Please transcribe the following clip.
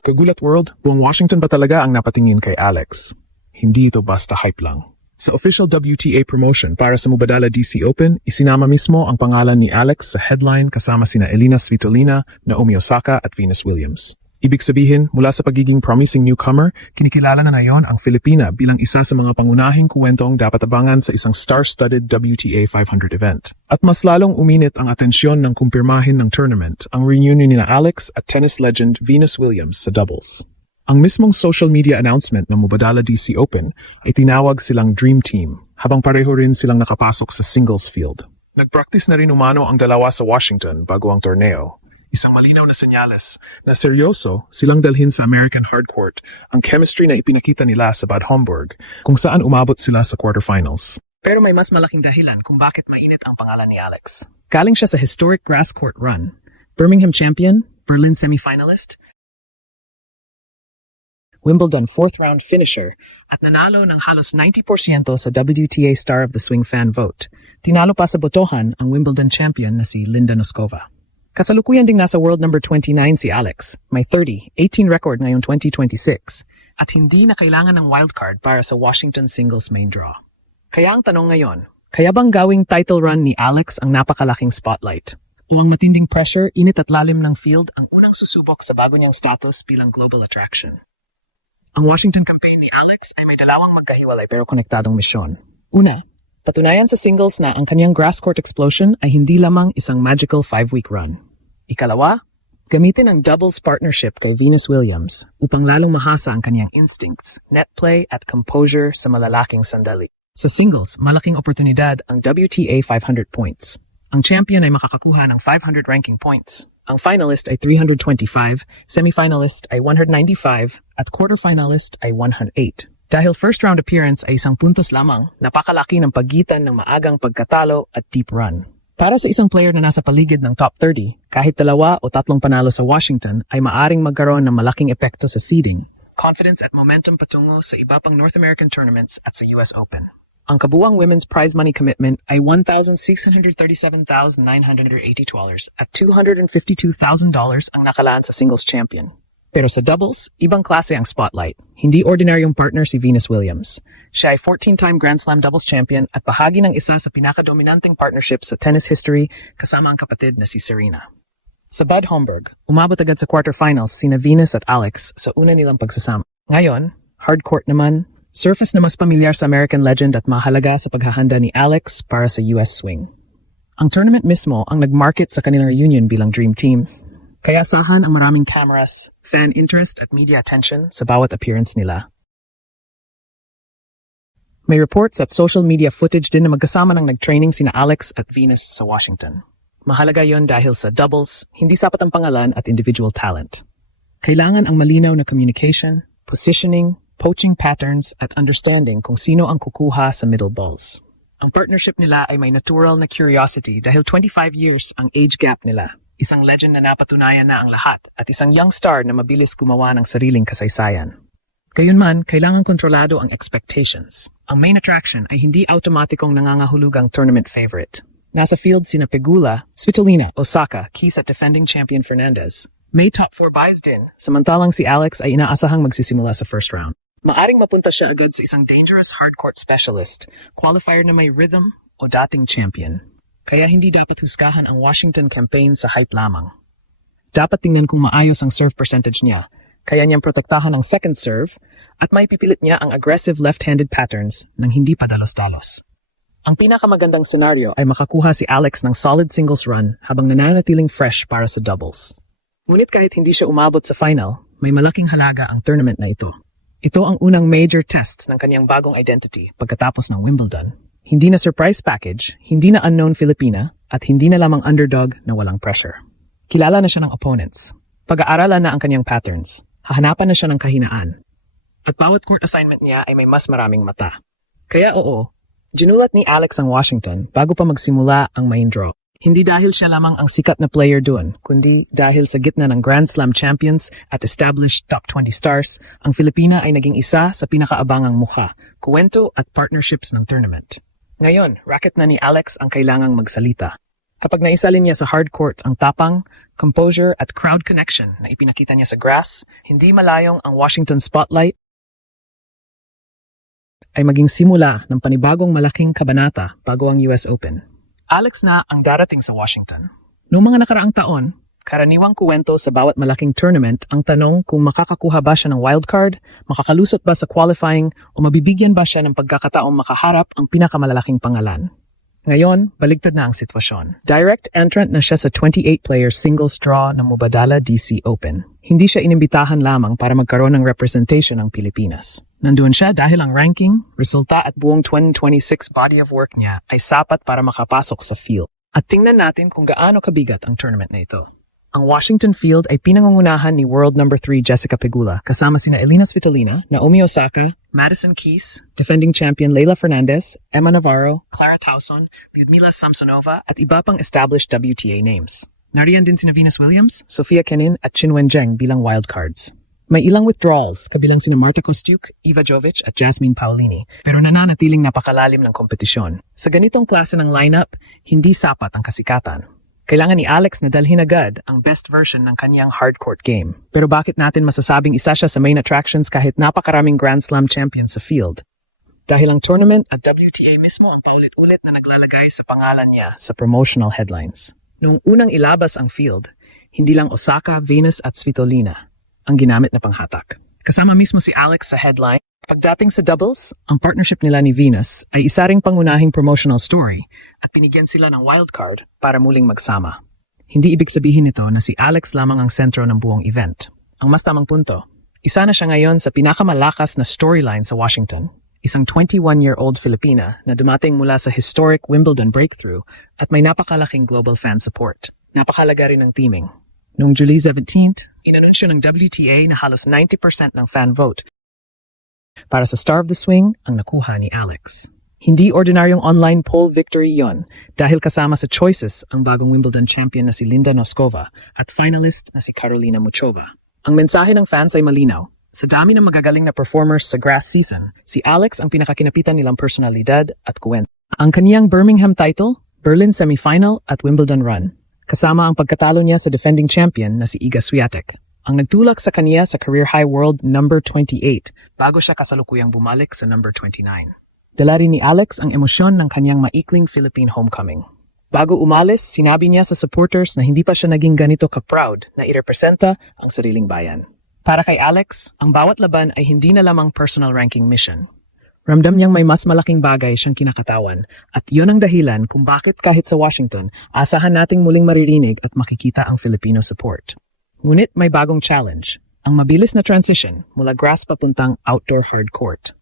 Kagulat World, buong Washington ba talaga ang napatingin kay Alex? Hindi ito basta hype lang. Sa official WTA promotion para sa Mubadala DC Open, isinama mismo ang pangalan ni Alex sa headline kasama sina Elina Svitolina, Naomi Osaka at Venus Williams. Ibig sabihin, mula sa pagiging promising newcomer, kinikilala na ngayon ang Filipina bilang isa sa mga pangunahing kuwentong dapat abangan sa isang star-studded WTA 500 event. At mas lalong uminit ang atensyon ng kumpirmahin ng tournament, ang reunion ni Alex at tennis legend Venus Williams sa doubles. Ang mismong social media announcement ng Mubadala DC Open ay tinawag silang Dream Team, habang pareho rin silang nakapasok sa singles field. Nag-practice na rin umano ang dalawa sa Washington bago ang torneo. Isang malinaw na senyales na seryoso silang dalhin sa American hardcourt ang chemistry na ipinakita nila sa Bad Homburg kung saan umabot sila sa quarterfinals. Pero may mas malaking dahilan kung bakit mainit ang pangalan ni Alex. Galing siya sa historic grass court run, Birmingham champion, Berlin semifinalist, Wimbledon fourth-round finisher, at nanalo ng halos 90% sa WTA Star of the Swing fan vote. Tinalo pa sa botohan ang Wimbledon champion na si Linda Noskova. Kasalukuyan ding nasa world number 29 si Alex, may 30-18 record ngayong 2026, at hindi na kailangan ng wildcard para sa Washington singles main draw. Kaya ang tanong ngayon, kaya bang gawing title run ni Alex ang napakalaking spotlight? O ang matinding pressure, init at lalim ng field ang unang susubok sa bago niyang status bilang global attraction? Ang Washington campaign ni Alex ay may dalawang magkahiwalay pero konektadong misyon. Una, patunayan sa singles na ang kanyang grass court explosion ay hindi lamang isang magical 5-week run. Ikalawa, gamitin ang doubles partnership kay Venus Williams upang lalong mahasa ang kanyang instincts, net play at composure sa malalaking sandali. Sa singles, malaking oportunidad ang WTA 500 points. Ang champion ay makakakuha ng 500 ranking points. Ang finalist ay 325, semifinalist ay 195, at quarterfinalist ay 108. Dahil first-round appearance ay isang puntos lamang, napakalaki ng pagitan ng maagang pagkatalo at deep run. Para sa isang player na nasa paligid ng top 30, kahit 2 o 3 panalo sa Washington ay maaring magkaroon ng malaking epekto sa seeding, confidence at momentum patungo sa iba pang North American tournaments at sa US Open. Ang kabuuang women's prize money commitment ay $1,637,980 at $252,000 ang nakalaan sa singles champion. Pero sa doubles, ibang klase ang spotlight. Hindi ordinaryong partner si Venus Williams. Siya ay 14-time Grand Slam doubles champion at bahagi ng isa sa pinakadominanteng partnership sa tennis history kasama ang kapatid na si Serena. Sa Bad Homburg, umabot agad sa quarterfinals sina Venus at Alex sa una nilang pagsasama. Ngayon, hardcourt naman, surface na mas pamilyar sa American legend at mahalaga sa paghahanda ni Alex para sa US swing. Ang tournament mismo ang nag-market sa kanilang reunion bilang Dream Team. Kaya asahan ang maraming cameras, fan interest at media attention sa bawat appearance nila. May reports at social media footage din na magkasama ng nag-training sina Alex at Venus sa Washington. Mahalaga yon dahil sa doubles, hindi sapat ang pangalan at individual talent. Kailangan ang malinaw na communication, positioning, poaching patterns at understanding kung sino ang kukuha sa middle balls. Ang partnership nila ay may natural na curiosity dahil 25 years ang age gap nila. Isang legend na napatunayan na ang lahat at isang young star na mabilis gumawa ng sariling kasaysayan. Gayunman, kailangan kontrolado ang expectations. Ang main attraction ay hindi automatikong nangangahulugang tournament favorite. Nasa field sina Pegula, Svitolina, Osaka, Keys at defending champion Fernandez. May top 4 buys din, samantalang si Alex ay inaasahang magsisimula sa first round. Maaring mapunta siya agad sa isang dangerous hardcourt specialist, qualifier na may rhythm o dating champion. Kaya hindi dapat husgahan ang Washington campaign sa hype lamang. Dapat tingnan kung maayos ang serve percentage niya, kaya niyang protektahan ang second serve, at may pipilit niya ang aggressive left-handed patterns ng hindi padalos-dalos. Ang pinakamagandang senaryo ay makakuha si Alex ng solid singles run habang nananatiling fresh para sa doubles. Ngunit kahit hindi siya umabot sa final, may malaking halaga ang tournament na ito. Ito ang unang major test ng kanyang bagong identity pagkatapos ng Wimbledon. Hindi na surprise package, hindi na unknown Filipina, at hindi na lamang underdog na walang pressure. Kilala na siya ng opponents. Pag-aaralan na ang kanyang patterns. Hahanapan na siya ng kahinaan. At bawat court assignment niya ay may mas maraming mata. Kaya oo, ginulat ni Alex ang Washington bago pa magsimula ang main draw. Hindi dahil siya lamang ang sikat na player doon, kundi dahil sa gitna ng Grand Slam champions at established top 20 stars, ang Filipina ay naging isa sa pinakaabangang mukha, kuwento at partnerships ng tournament. Ngayon, racket na ni Alex ang kailangang magsalita. Kapag naisalin niya sa hard court ang tapang, composure at crowd connection na ipinakita niya sa grass, hindi malayong ang Washington spotlight ay maging simula ng panibagong malaking kabanata bago ang US Open. Alex na ang darating sa Washington. Noong mga nakaraang taon, karaniwang kuwento sa bawat malaking tournament ang tanong kung makakakuha ba siya ng wildcard, makakalusot ba sa qualifying o mabibigyan ba siya ng pagkakataong makaharap ang pinakamalalaking pangalan. Ngayon, baligtad na ang sitwasyon. Direct entrant na siya sa 28-player singles draw ng Mubadala DC Open. Hindi siya inimbitahan lamang para magkaroon ng representation ng Pilipinas. Nandoon siya dahil ang ranking, resulta at buong 2026 body of work niya ay sapat para makapasok sa field. At tingnan natin kung gaano kabigat ang tournament na ito. Ang Washington field ay pinangungunahan ni world number 3 Jessica Pegula kasama sina Elina Svitolina, Naomi Osaka, Madison Keys, defending champion Leylah Fernandez, Emma Navarro, Clara Tauson, Lyudmila Samsonova at iba pang established WTA names. Nariyan din sina Venus Williams, Sofia Kenin at Qin Wenjing bilang wildcards. May ilang withdrawals kabilang sina Marta Kostyuk, Iva Jovic at Jasmine Paolini pero nananatiling napakalalim ng kompetisyon. Sa ganitong klase ng lineup, hindi sapat ang kasikatan. Kailangan ni Alex na dalhin agad ang best version ng kanyang hardcourt game. Pero bakit natin masasabing isa siya sa main attractions kahit napakaraming Grand Slam champion sa field? Dahil ang tournament at WTA mismo ang paulit-ulit na naglalagay sa pangalan niya sa promotional headlines. Noong unang ilabas ang field, hindi lang Osaka, Venus at Svitolina ang ginamit na panghatak. Kasama mismo si Alex sa headline. Pagdating sa doubles, ang partnership nila ni Venus ay isa ring pangunahing promotional story at binigyan sila ng wildcard para muling magsama. Hindi ibig sabihin nito na si Alex lamang ang sentro ng buong event. Ang mas tamang punto, isa na siya ngayon sa pinakamalakas na storyline sa Washington, isang 21-year-old Filipina na dumating mula sa historic Wimbledon breakthrough at may napakalaking global fan support. Napakalaga rin ng teaming. Noong July 17th, inanunsyo ng WTA na halos 90% ng fan vote para sa Star of the Swing ang nakuha ni Alex. Hindi ordinaryong online poll victory yon dahil kasama sa choices ang bagong Wimbledon champion na si Linda Noskova at finalist na si Karolina Muchova. Ang mensahe ng fans ay malinaw. Sa dami ng magagaling na performers sa grass season, si Alex ang pinakakinapitan nilang personalidad at kuwento. Ang kaniyang Birmingham title, Berlin semifinal at Wimbledon run. Kasama ang pagkatalo niya sa defending champion na si Iga Swiatek. Ang nagtulak sa kaniya sa career high world number 28 bago siya kasalukuyang bumalik sa number 29. Dala rin ni Alex ang emosyon ng kanyang maikling Philippine homecoming. Bago umalis, sinabi niya sa supporters na hindi pa siya naging ganito ka-proud na irepresenta ang sariling bayan. Para kay Alex, ang bawat laban ay hindi na lamang personal ranking mission. Ramdam niyang may mas malaking bagay siyang kinakatawan at iyon ang dahilan kung bakit kahit sa Washington, asahan nating muling maririnig at makikita ang Filipino support. Ngunit may bagong challenge, ang mabilis na transition mula grass papuntang outdoor hard court.